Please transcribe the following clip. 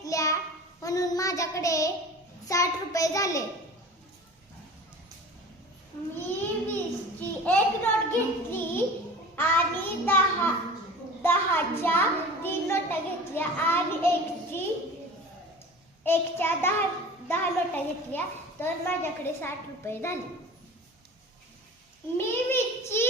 घेतल्या म्हणून माझ्याकडे 60 रुपये झाले. मी 20ची एक नोट घेतली आणि 10च्या 3 नोटा घेतल्या आणि एकच्या 10 नोटा घेतल्या तर माझ्याकडे 60 रुपये झाले. मी 20ची